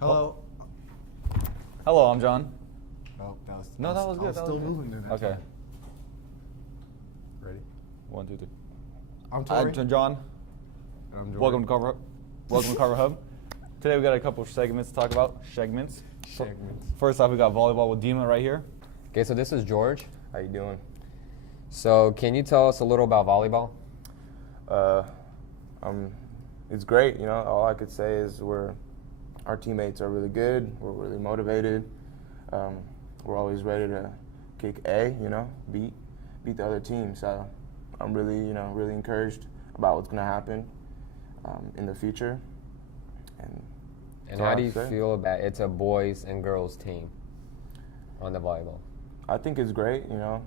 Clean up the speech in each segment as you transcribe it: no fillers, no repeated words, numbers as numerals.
Hello. Hello, I'm John. Oh, that was good. I was That still was good. moving then. Okay. Ready? 1, 2, 3. I'm Tori. I'm John. And I'm Jordan. Welcome to Carver. Welcome to Carver Hub. Today we got a couple of segments to talk about. Segments. First off, we got volleyball with Dima right here. Okay, so this is George. How you doing? So can you tell us a little about volleyball? It's great. You know, all I could say is our teammates are really good. We're really motivated. We're always ready to kick beat the other team. So I'm really, really encouraged about what's going to happen in the future. And how do you feel about it's a boys and girls team on the volleyball? I think it's great. You know,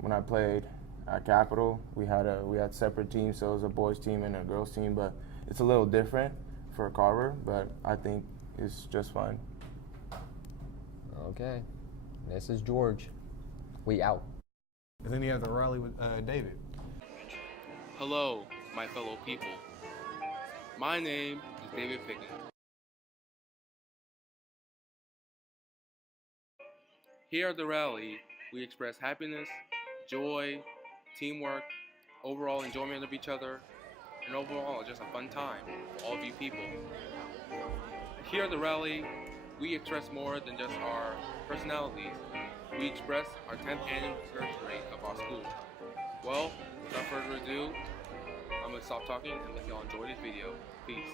when I played at Capital, we had separate teams, so it was a boys team and a girls team. But it's a little different for Carver, but I think it's just fine. Okay, this is George. We out. And then you have the rally with David. Hello, my fellow people. My name is David Pickens. Here at the rally, we express happiness, joy, teamwork, overall enjoyment of each other, and overall just a fun time for all of you people. Here at the rally, we express more than just our personalities. We express our 10th anniversary of our school. Well, without further ado, I'm going to stop talking and let y'all enjoy this video. Peace.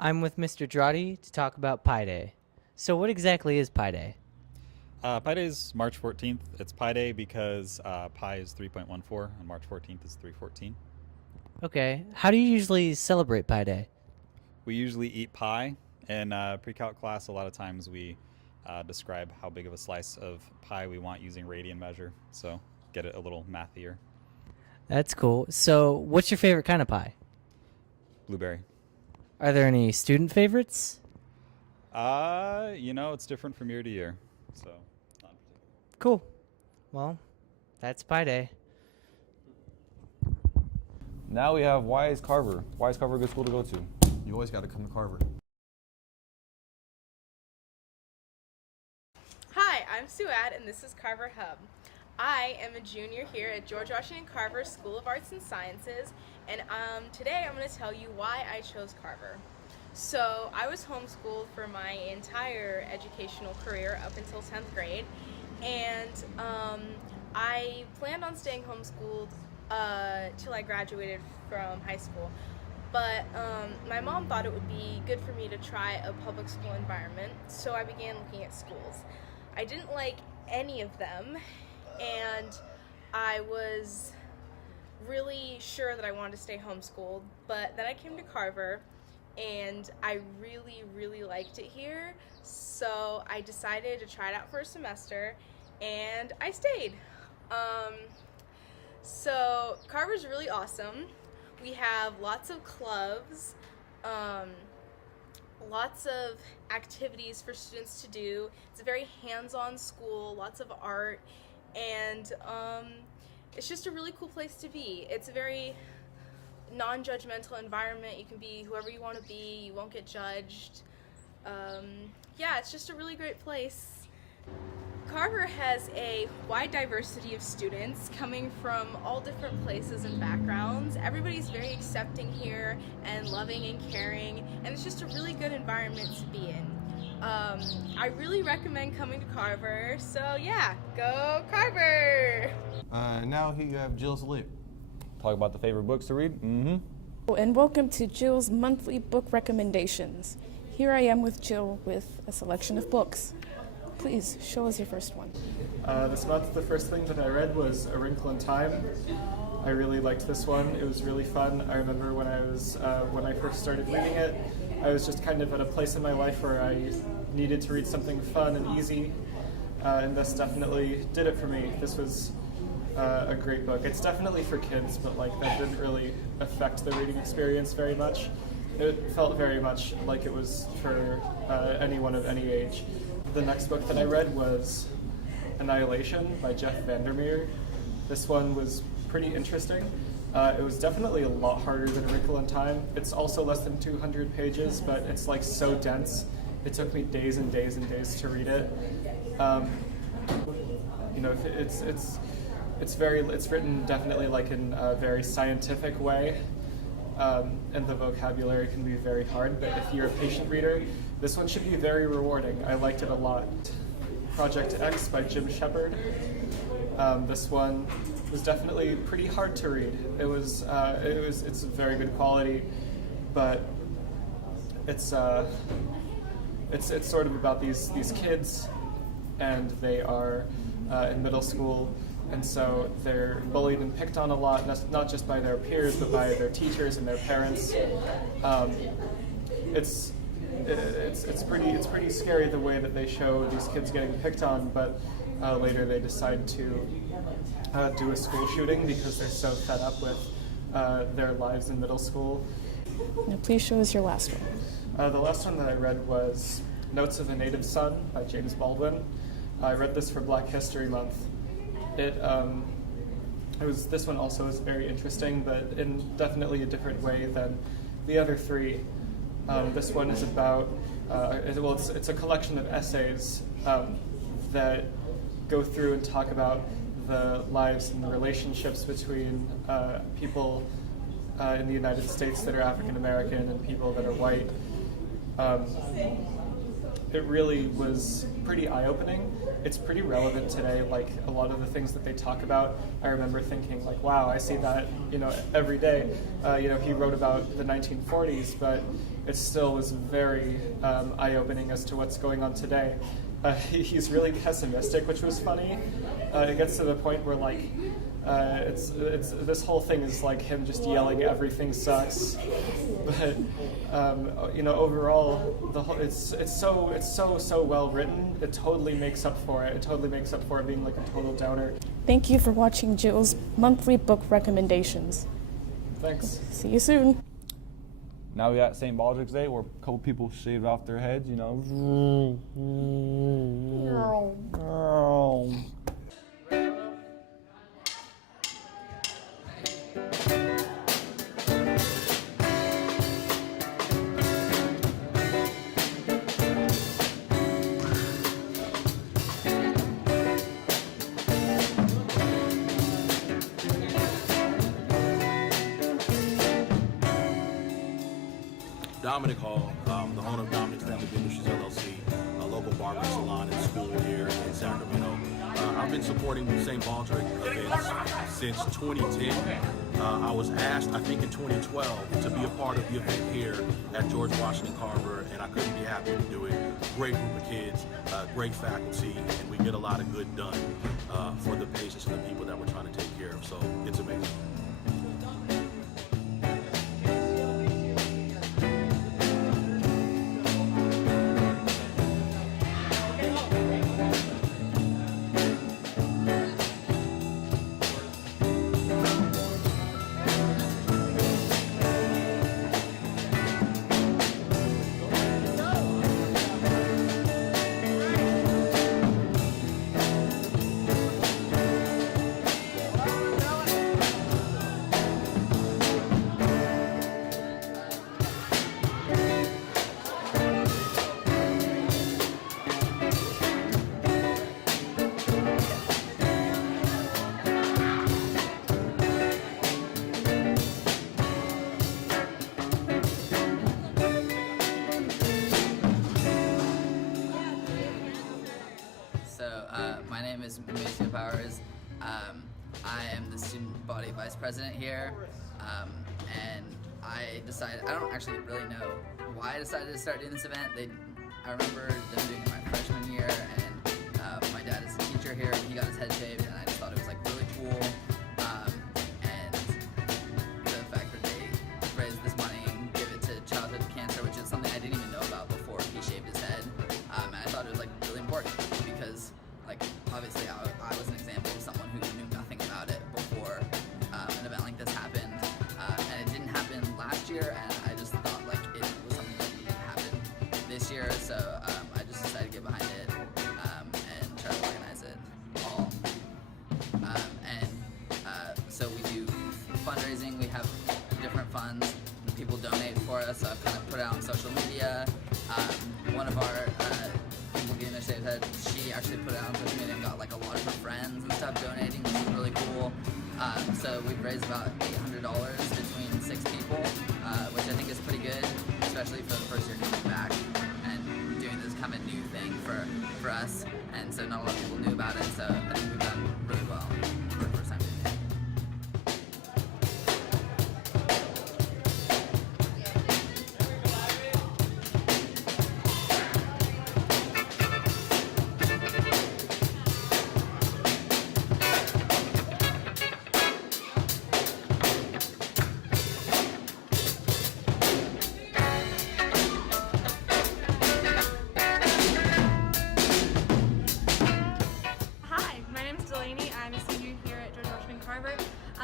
I'm with Mr. Drotti to talk about Pi Day. So what exactly is Pi Day? Pi Day is March 14th. It's Pi Day because pi is 3.14 and March 14th is 314. Okay, how do you usually celebrate Pi Day? We usually eat pie. In pre-calc class, a lot of times we describe how big of a slice of pie we want using radian measure, so get it a little mathier. That's cool. So what's your favorite kind of pie? Blueberry. Are there any student favorites? It's different from year to year, so not in particular. Cool. Well, that's Pi Day. Now we have why is Carver? Why is Carver a good school to go to? You always got to come to Carver. Hi, I'm Suad, and this is Carver Hub. I am a junior here at George Washington Carver School of Arts and Sciences, and today I'm going to tell you why I chose Carver. So I was homeschooled for my entire educational career up until 10th grade, and I planned on staying homeschooled till I graduated from high school. But my mom thought it would be good for me to try a public school environment, so I began looking at schools. I didn't like any of them, and I was really sure that I wanted to stay homeschooled, but then I came to Carver, and I really liked it here, so I decided to try it out for a semester, and I stayed. So Carver's really awesome. We have lots of clubs, lots of activities for students to do. It's a very hands-on school, lots of art, and it's just a really cool place to be. It's a very non-judgmental environment. You can be whoever you want to be. You won't get judged. Yeah, it's just a really great place. Carver has a wide diversity of students coming from all different places and backgrounds. Everybody's very accepting here and loving and caring, and it's just a really good environment to be in. I really recommend coming to Carver, so yeah, go Carver! Now here you have Jill's Lip. Talk about the favorite books to read. And welcome to Jill's monthly book recommendations. Here I am with Jill with a selection of books. Please, show us your first one. This month, the first thing that I read was A Wrinkle in Time. I really liked this one. It was really fun. I remember when I first started reading it, I was just kind of at a place in my life where I needed to read something fun and easy, and this definitely did it for me. This was a great book. It's definitely for kids, but like that didn't really affect the reading experience very much. It felt very much like it was for anyone of any age. The next book that I read was Annihilation by Jeff Vandermeer. This one was pretty interesting. It was definitely a lot harder than A Wrinkle in Time. It's also less than 200 pages, but it's like so dense. It took me days and days and days to read it. You know, it's written definitely like in a very scientific way, and the vocabulary can be very hard. But if you're a patient reader, this one should be very rewarding. I liked it a lot. Project X by Jim Shepard. This one was definitely pretty hard to read. It's very good quality, but it's sort of about these kids, and they are in middle school, and so they're bullied and picked on a lot, not just by their peers, but by their teachers and their parents. It's pretty scary the way that they show these kids getting picked on, but later they decide to do a school shooting because they're so fed up with their lives in middle school. Now please show us your last one. The last one that I read was Notes of a Native Son by James Baldwin. I read this for Black History Month. This one also is very interesting, but in definitely a different way than the other three. This one is about, it's a collection of essays that go through and talk about the lives and the relationships between people in the United States that are African American and people that are white. It really was pretty eye-opening. It's pretty relevant today. Like a lot of the things that they talk about, I remember thinking like, wow, I see that, every day. He wrote about the 1940s, but it still was very eye-opening as to what's going on today. He's really pessimistic, which was funny. It gets to the point where like, it's this whole thing is like him just yelling everything sucks, but overall it's so well written. It totally makes up for it. It totally makes up for it being like a total downer. Thank you for watching Jill's monthly book recommendations. Thanks. See you soon. Now we got St. Baldrick's Day, where a couple people shaved off their heads, Dominic Hall, the owner of Dominic's Family Industries LLC, a local barber salon and school here in Sacramento. I've been supporting St. Baldrick events since 2010. I was asked, I think in 2012, to be a part of the event here at George Washington Carver, and I couldn't be happier to do it. Great group of kids, great faculty, and we get a lot of good done for the patients and the people that we're trying to take care of, so it's amazing. I am the student body vice president here, and I don't actually really know why I decided to start doing this event. I remember them doing it my freshman year, and my dad is a teacher here, and he got his head shaved, and I just thought it was like really cool. And the fact that they raise this money and give it to childhood cancer, which is something I didn't even know about before he shaved his head, and I thought it was like really important because like obviously I was an example of someone who knew nothing about it before an event like this happened, and it didn't happen last year, and I just thought like it was something that needed to happen this year, so I just decided to get behind it and try to organize it all. So we do fundraising, we have different funds, people donate for us, so I've kind of put it out on social media. One of our people getting their shaved head, she actually put it out on social media and got like a lot of her friends and stuff donating, which is really cool. So we've raised about $800 between 6 people, which I think is pretty good, especially for the first year coming back and doing this kind of new thing for us. And so not a lot of people knew about it, so I think we've done really well for the first time doing it.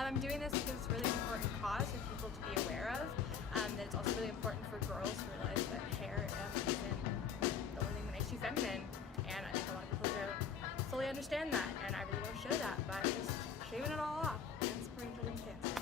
I'm doing this because it's a really important cause for people to be aware of. That it's also really important for girls to realize that hair isn't the only thing that makes you feminine. And I think a lot of people don't fully understand that. And I really want to show that by just shaving it all off and supporting children's kids.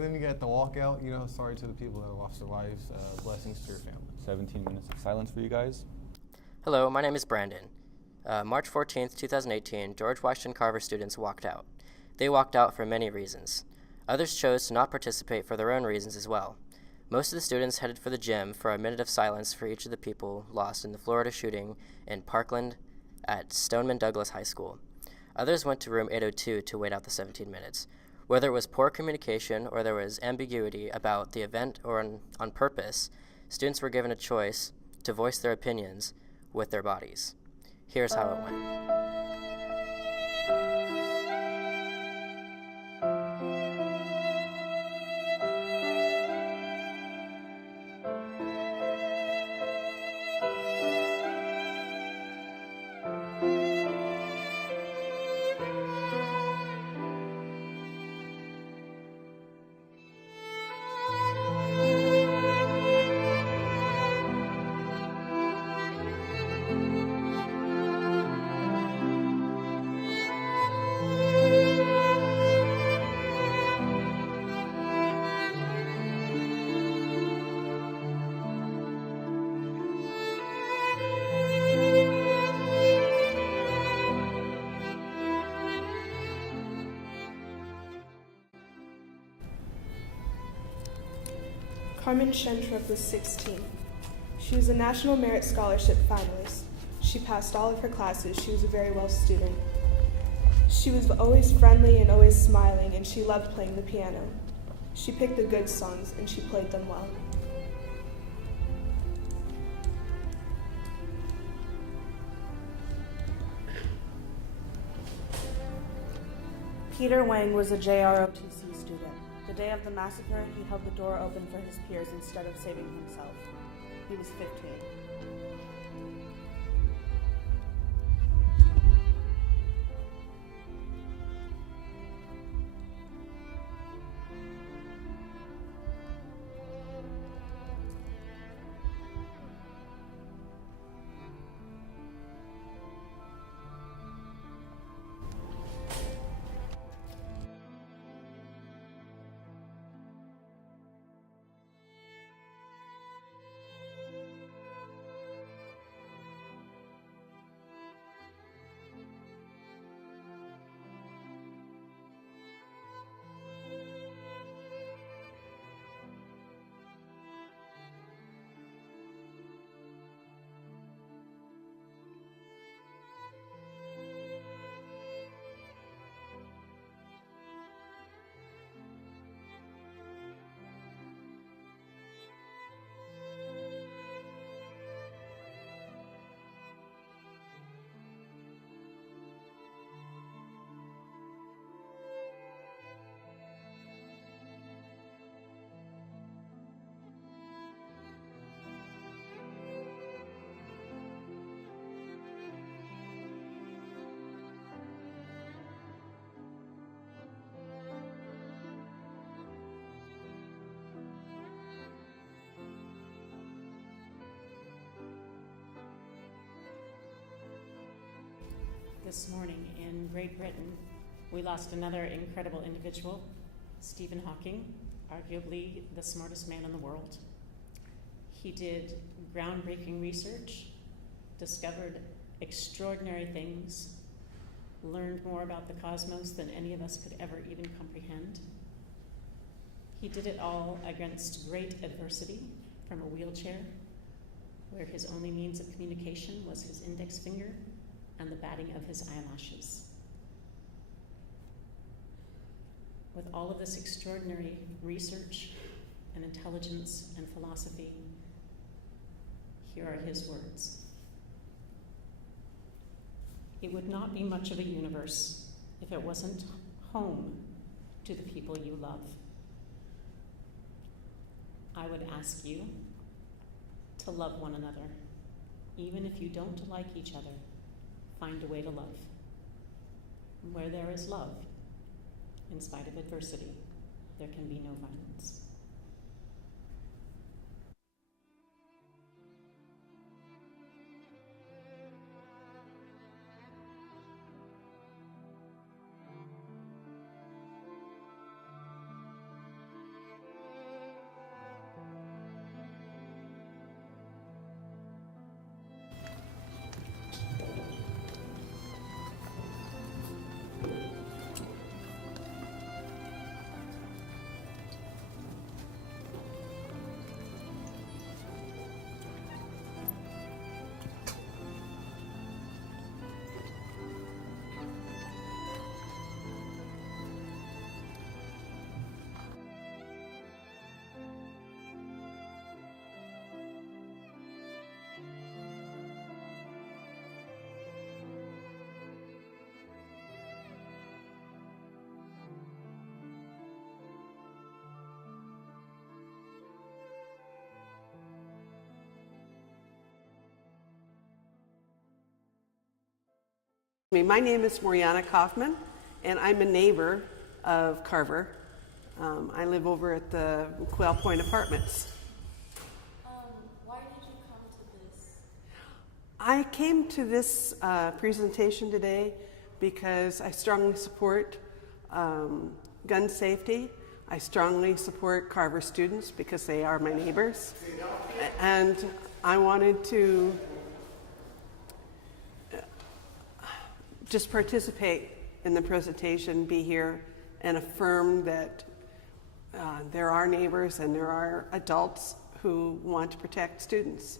Then you got the walkout, you know, sorry to the people that lost their lives, blessings to your family. 17 minutes of silence for you guys. Hello, my name is Brandon. March 14th, 2018, George Washington Carver students walked out. They walked out for many reasons. Others chose to not participate for their own reasons as well. Most of the students headed for the gym for a minute of silence for each of the people lost in the Florida shooting in Parkland at Stoneman Douglas High School. Others went to room 802 to wait out the 17 minutes. Whether it was poor communication or there was ambiguity about the event or on purpose, students were given a choice to voice their opinions with their bodies. Here's how it went. Carmen Shentrup was 16. She was a National Merit Scholarship finalist. She passed all of her classes. She was a very well student. She was always friendly and always smiling, and she loved playing the piano. She picked the good songs, and she played them well. Peter Wang was a JROTC student. The day of the massacre, he held the door open for his peers instead of saving himself. He was 15. this morning in Great Britain, we lost another incredible individual, Stephen Hawking, arguably the smartest man in the world. He did groundbreaking research, discovered extraordinary things, learned more about the cosmos than any of us could ever even comprehend. He did it all against great adversity from a wheelchair, where his only means of communication was his index finger and the batting of his eyelashes. With all of this extraordinary research and intelligence and philosophy, here are his words. It would not be much of a universe if it wasn't home to the people you love. I would ask you to love one another. Even if you don't like each other, find a way to love. Where there is love, in spite of adversity, there can be no violence. My name is Mariana Kaufman, and I'm a neighbor of Carver. I live over at the Quail Point Apartments. Why did you come to this? I came to this presentation today because I strongly support gun safety. I strongly support Carver students because they are my neighbors. And I wanted to just participate in the presentation, be here, and affirm that there are neighbors and there are adults who want to protect students.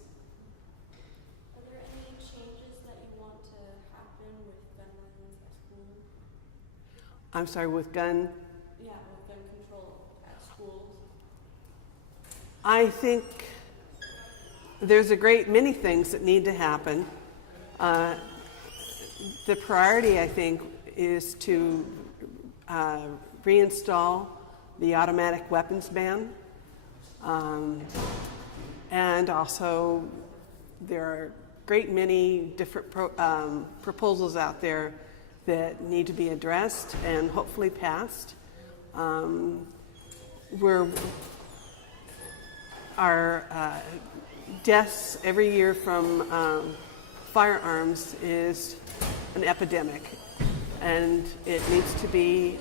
Are there any changes that you want to happen with gun violence at school? I'm sorry, with gun? Yeah, with gun control at schools. I think there's a great many things that need to happen. The priority, I think, is to reinstall the automatic weapons ban. And also, there are a great many different proposals out there that need to be addressed and hopefully passed. Our deaths every year from firearms is an epidemic, and it needs to be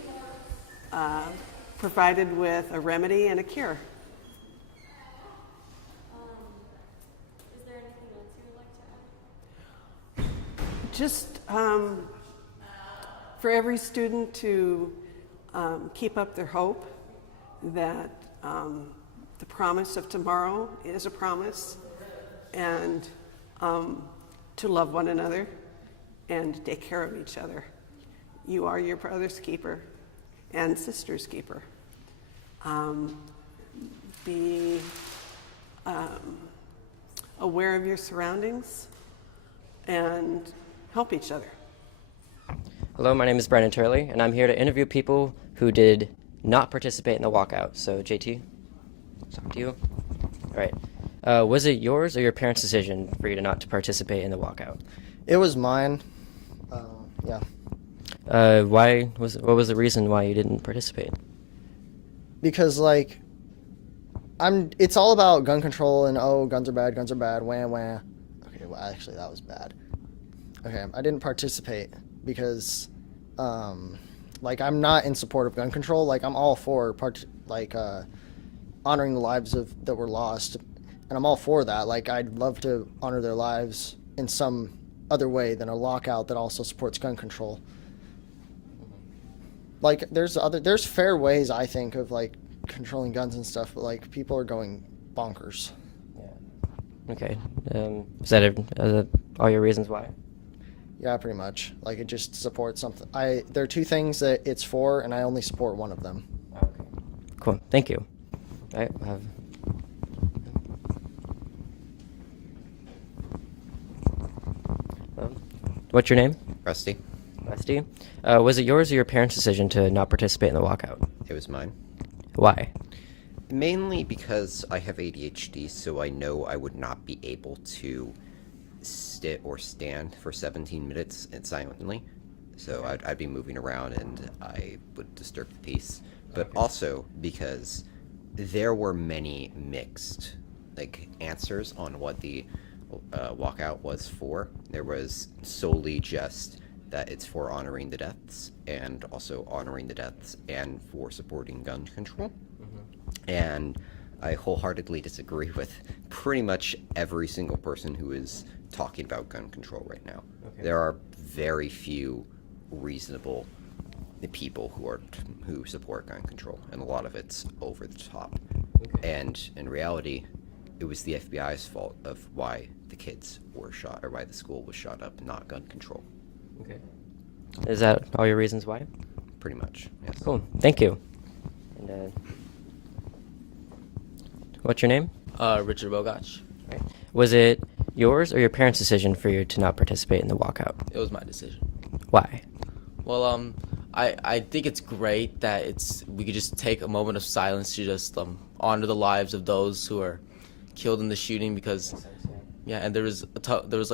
provided with a remedy and a cure. Is there anything else you would like to add? Just for every student to keep up their hope that the promise of tomorrow is a promise, and to love one another and take care of each other. You are your brother's keeper and sister's keeper. Be aware of your surroundings and help each other. Hello, my name is Brandon Turley, and I'm here to interview people who did not participate in the walkout. So, JT, I'll talk to you. All right. Was it yours or your parents' decision for you to not to participate in the walkout? It was mine. Yeah. What was the reason why you didn't participate? Because it's all about gun control and guns are bad, wah wah. Okay, well actually that was bad. Okay, I didn't participate because like I'm not in support of gun control. Like I'm all for honoring the lives that were lost, and I'm all for that. Like I'd love to honor their lives in some other way than a lockout that also supports gun control. Like there's fair ways, I think, of like controlling guns and stuff, but like people are going bonkers. Okay. Is that all your reasons why? Yeah, pretty much. Like it just supports something. There are two things that it's for, and I only support one of them. Okay. Cool. Thank you. All right. What's your name? Rusty. Rusty. Was it yours or your parents' decision to not participate in the walkout? It was mine. Why? Mainly because I have ADHD, so I know I would not be able to sit or stand for 17 minutes and silently. So I'd be moving around and I would disturb the peace. But also because there were many mixed answers on what the walkout was for. There was solely just that it's for honoring the deaths, and also honoring the deaths and for supporting gun control. And I wholeheartedly disagree with pretty much every single person who is talking about gun control right now. Okay. There are very few reasonable people who support gun control, and a lot of it's over the top. Okay. And in reality, it was the FBI's fault of why the kids were shot, or why the school was shot up, not gun control. Okay. Is that all your reasons why? Pretty much, yes. Cool. Thank you. And, what's your name? Richard Bogach. Right. Was it yours or your parents' decision for you to not participate in the walkout? It was my decision. Why? Well, I think it's great that we could just take a moment of silence to just honor the lives of those who are killed in the shooting, because and there was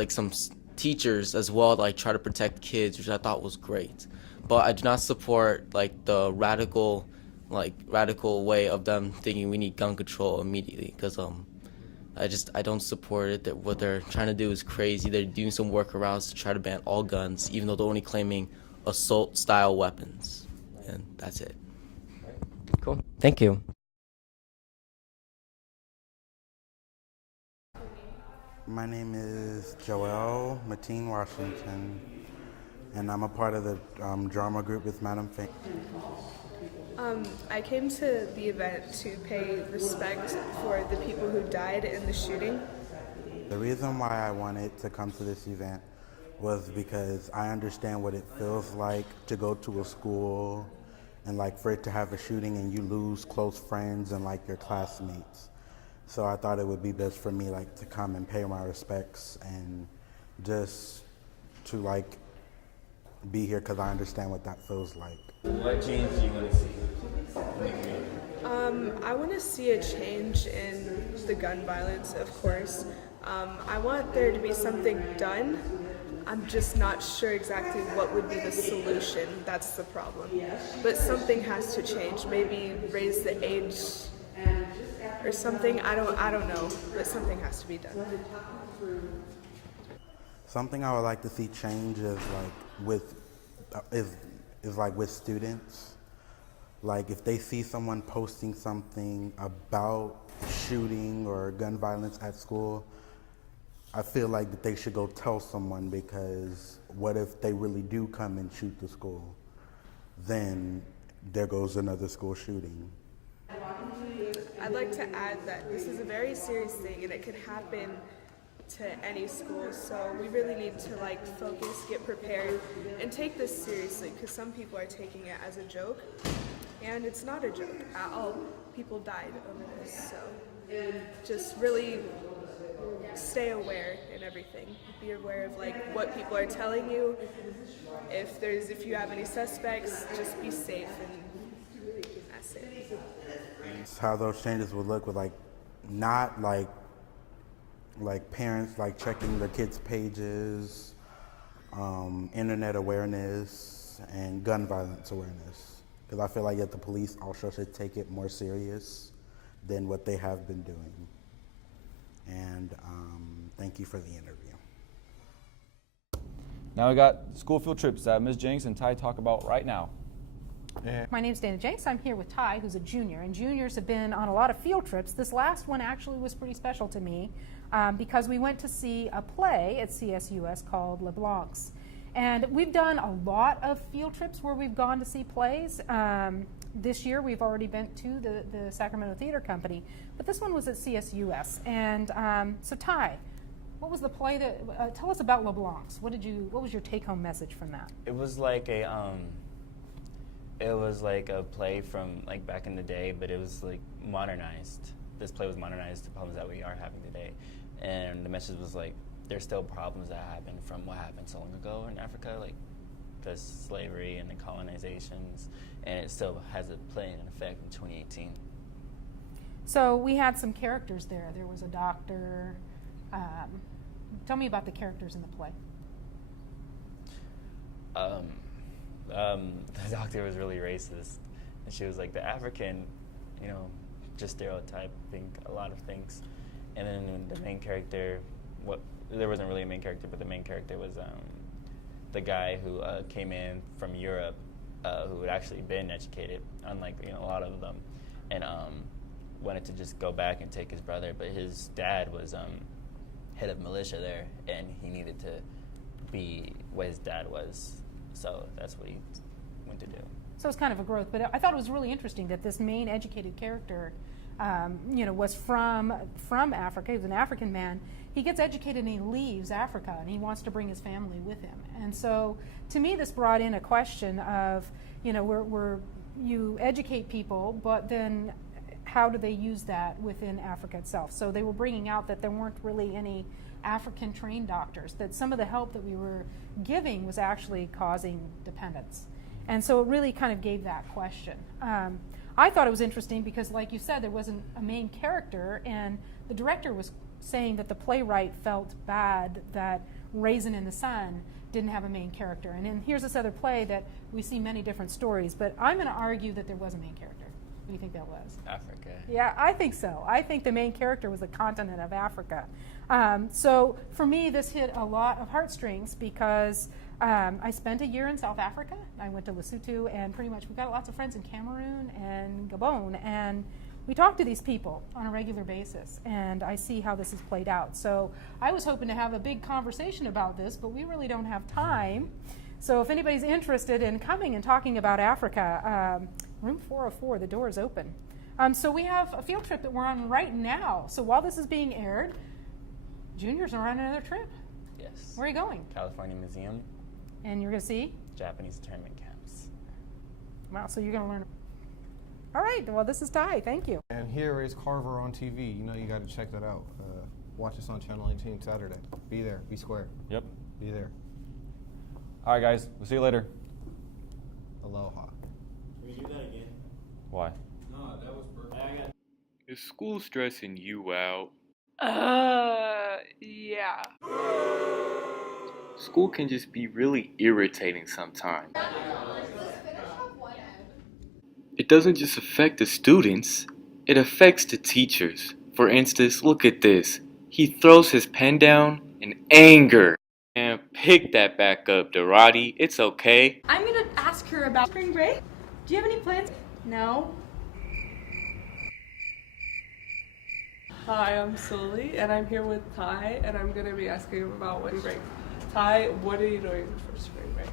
some teachers as well that try to protect kids, which I thought was great. But I do not support the radical way of them thinking we need gun control immediately, because I don't support it. That what they're trying to do is crazy. They're doing some workarounds to try to ban all guns, even though they're only claiming assault style weapons, and that's it. Cool. Thank you. My name is Joel Mateen Washington, and I'm a part of the drama group with Madam Fink. I came to the event to pay respect for the people who died in the shooting. The reason why I wanted to come to this event was because I understand what it feels like to go to a school and for it to have a shooting and you lose close friends and your classmates. So I thought it would be best for me to come and pay my respects and just to be here, because I understand what that feels like. What change do you want to see in the community? I want to see a change in the gun violence, of course. I want there to be something done. I'm just not sure exactly what would be the solution. That's the problem. But something has to change. Maybe raise the age or something. I don't know, but something has to be done. Something I would like to see change is with students. If they see someone posting something about shooting or gun violence at school, I feel that they should go tell someone, because what if they really do come and shoot the school? Then there goes another school shooting. I'd like to add that this is a very serious thing and it could happen to any school, so we really need to focus, get prepared, and take this seriously, because some people are taking it as a joke, and it's not a joke at all. People died over this, so just really stay aware in everything. Be aware of what people are telling you. If you have any suspects, just be safe, and that's it. How those changes would look with not parents checking their kids' pages, internet awareness, and gun violence awareness. Because I feel that the police also should take it more serious than what they have been doing. And thank you for the interview. Now we got school field trips that Ms. Jenks and Ty talk about right now. My name's Dana Jenks. I'm here with Ty, who's a junior, and juniors have been on a lot of field trips. This last one actually was pretty special to me because we went to see a play at CSUS called LeBlancs. And we've done a lot of field trips where we've gone to see plays. This year we've already been to the Sacramento Theater Company, but this one was at CSUS. And so Ty, what was the play that, tell us about LeBlancs. What was your take-home message from that? It was like a play from like back in the day, but it was like modernized. This play was modernized to problems that we are having today. And the message was like, there's still problems that happen from what happened so long ago in Africa, like the slavery and the colonizations, and it still has a play in effect in 2018. So we had some characters there. There was a doctor. Tell me about the characters in the play. The doctor was really racist, and she was like the African, just stereotyping a lot of things. And then the main character, there wasn't really a main character, but the main character was the guy who came in from Europe, who had actually been educated, unlike a lot of them, and wanted to just go back and take his brother. But his dad was head of militia there, and he needed to be what his dad was. So that's what he went to do. So it's kind of a growth, but I thought it was really interesting that this main educated character, was from Africa. He was an African man. He gets educated and he leaves Africa, and he wants to bring his family with him. And so, to me, this brought in a question of, where you educate people, but then how do they use that within Africa itself? So they were bringing out that there weren't really any African trained doctors, that some of the help that we were giving was actually causing dependence. And so it really kind of gave that question. I thought it was interesting because, like you said, there wasn't a main character, and the director was saying that the playwright felt bad that Raisin in the Sun didn't have a main character. And then here's this other play that we see many different stories, but I'm going to argue that there was a main character. What do you think that was? Africa. Yeah, I think so. I think the main character was the continent of Africa. So for me, this hit a lot of heartstrings because I spent a year in South Africa. I went to Lesotho, and pretty much we've got lots of friends in Cameroon and Gabon, and we talk to these people on a regular basis, and I see how this is played out. So I was hoping to have a big conversation about this, but we really don't have time. So if anybody's interested in coming and talking about Africa, room 404, the door is open. So we have a field trip that we're on right now. So while this is being aired, juniors are on another trip. Yes. Where are you going? California Museum. And you're going to see? Japanese internment camps. Wow, so you're going to learn. All right, well, this is Ty. Thank you. And here is Carver on TV. You got to check that out. Watch us on Channel 18 Saturday. Be there. Be square. Yep. Be there. All right, guys. We'll see you later. Aloha. Can we do that again? Why? No, that was perfect. Is school stressing you out? Yeah. School can just be really irritating sometimes. It doesn't just affect the students, it affects the teachers. For instance, look at this. He throws his pen down in anger. And pick that back up, Dorati. It's okay. I'm gonna ask her about spring break. Do you have any plans? No. Hi, I'm Sully, and I'm here with Ty, and I'm gonna be asking him about spring break. Ty, what are you doing for spring break?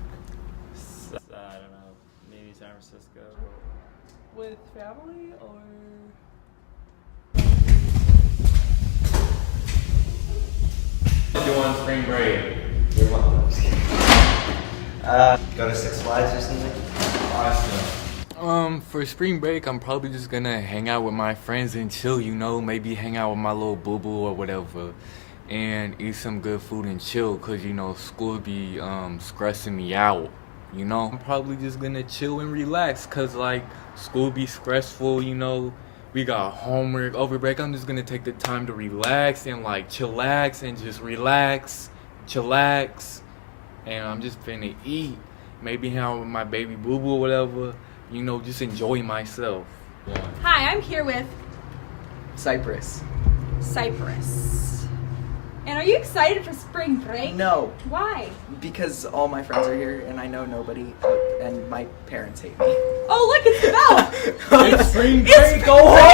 I don't know, maybe San Francisco. With family or? Do on spring break. Go to Six Flags or something? Awesome. For spring break, I'm probably just gonna hang out with my friends and chill, maybe hang out with my little boo-boo or whatever, and eat some good food and chill, cause school be stressing me out, I'm probably just gonna chill and relax, cause school be stressful, we got homework over break. I'm just gonna take the time to relax and chillax and just relax, chillax, and I'm just finna eat, maybe hang out with my baby boo-boo or whatever, just enjoy myself. Yeah. Hi, I'm here with Cypress. Cypress. And are you excited for spring break? No. Why? Because all my friends are here and I know nobody, and my parents hate me. Oh, look, it's the bell! It's spring break, go home!